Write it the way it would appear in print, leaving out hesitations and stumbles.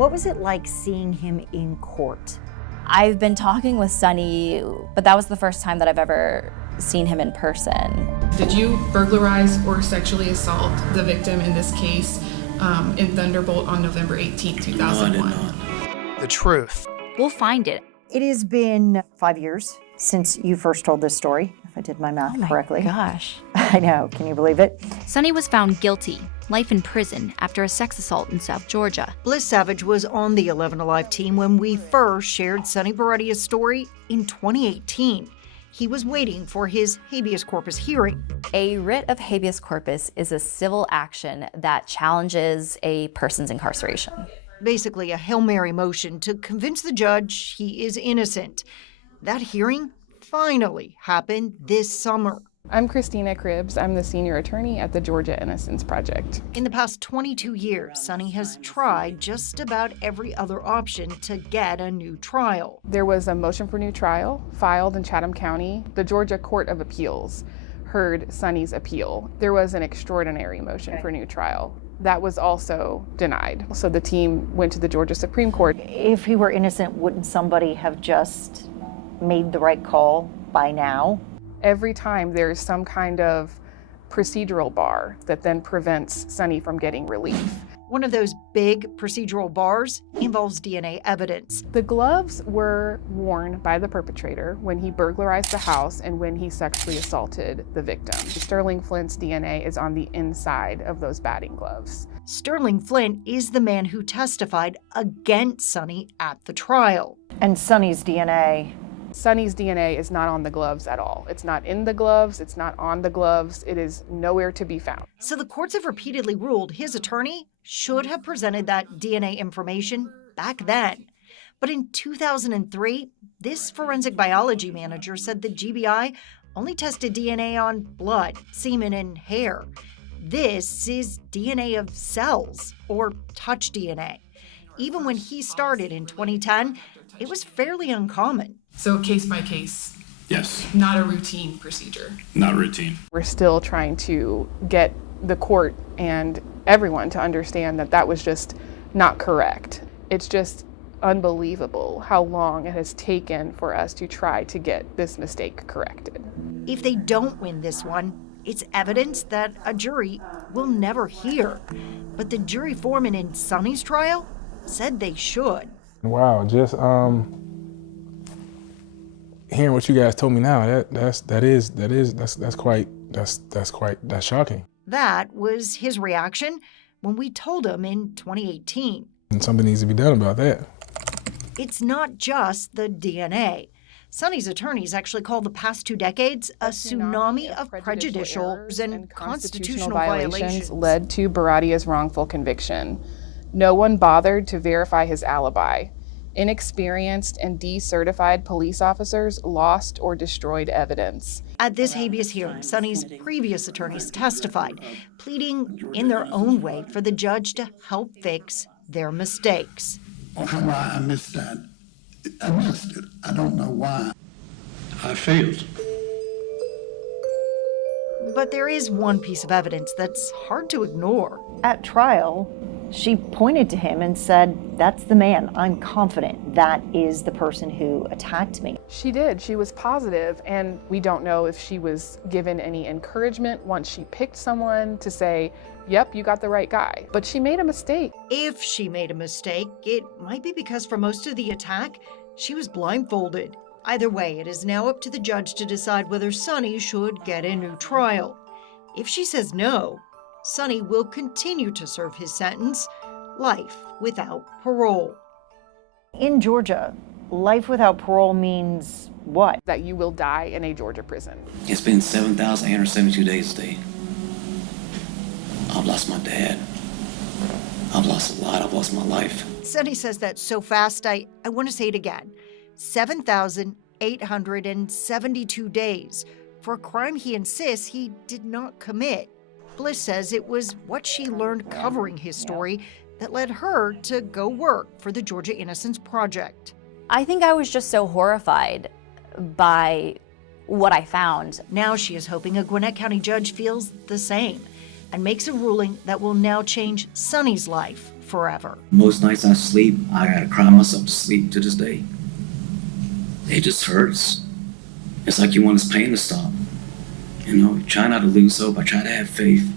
What was it like seeing him in court? I've been talking with Sonny, but that was the first time that I've ever seen him in person. Did you burglarize or sexually assault the victim in this case in Thunderbolt on November 18, 2001? No, I did not. The truth. We'll find it. It has been 5 years since you first told this story, if I did my math correctly. Gosh. I know, can you believe it? Sonny was found guilty, life in prison, after a sex assault in South Georgia. Bliss Savage was on the 11 Alive team when we first shared Sonny Bharadia's story in 2018. He was waiting for his habeas corpus hearing. A writ of habeas corpus is a civil action that challenges a person's incarceration. Basically a Hail Mary motion to convince the judge he is innocent. That hearing finally happened this summer. I'm Christina Cribbs. I'm the senior attorney at the Georgia Innocence Project. In the past 22 years, Sonny has tried just about every other option to get a new trial. There was a motion for new trial filed in Chatham County. The Georgia Court of Appeals heard Sonny's appeal. There was an extraordinary motion for new trial. That was also denied. So the team went to the Georgia Supreme Court. If he were innocent, wouldn't somebody have just made the right call by now? Every time there's some kind of procedural bar that then prevents Sonny from getting relief. One of those big procedural bars involves DNA evidence. The gloves were worn by the perpetrator when he burglarized the house and when he sexually assaulted the victim. Sterling Flint's DNA is on the inside of those batting gloves. Sterling Flint is the man who testified against Sonny at the trial. And Sonny's DNA is not on the gloves at all. It's not in the gloves, it's not on the gloves, it is nowhere to be found. So the courts have repeatedly ruled his attorney should have presented that DNA information back then. But in 2003, this forensic biology manager said the GBI only tested DNA on blood, semen, and hair. This is DNA of cells, or touch DNA. Even when he started in 2010, it was fairly uncommon. So case by case? Yes. Not a routine procedure? Not routine. We're still trying to get the court and everyone to understand that that was just not correct. It's just unbelievable how long it has taken for us to try to get this mistake corrected. If they don't win this one, it's evidence that a jury will never hear. But the jury foreman in Sonny's trial said they should. Wow, just hearing what you guys told me now, that's shocking. That was his reaction when we told him in 2018. And something needs to be done about that. It's not just the DNA. Sonny's attorneys actually call the past 2 decades a tsunami of prejudicial and constitutional violations led to Bharadia's wrongful conviction. No one bothered to verify his alibi. Inexperienced and decertified police officers lost or destroyed evidence. At this habeas hearing, Sonny's previous attorneys testified, pleading in their own way for the judge to help fix their mistakes. Why I missed that? I missed it. I don't know why. I failed. But there is one piece of evidence that's hard to ignore. At trial, she pointed to him and said, "That's the man. I'm confident that is the person who attacked me." She did. She was positive, and we don't know if she was given any encouragement once she picked someone to say, yep, you got the right guy. But she made a mistake. If she made a mistake, it might be because for most of the attack, she was blindfolded. Either way, it is now up to the judge to decide whether Sonny should get a new trial. If she says no, Sonny will continue to serve his sentence, life without parole. In Georgia, life without parole means what? That you will die in a Georgia prison. It's been 7,872 days today. I've lost my dad. I've lost a lot. I've lost my life. Sonny says that so fast, I want to say it again. 7,872 days for a crime he insists he did not commit. Bliss says it was what she learned covering his story that led her to go work for the Georgia Innocence Project. I think I was just so horrified by what I found. Now she is hoping a Gwinnett County judge feels the same. and makes a ruling that will now change Sonny's life forever. Most nights I sleep, I gotta cry myself to sleep to this day. It just hurts. It's like you want his pain to stop. You know, try not to lose hope. I try to have faith.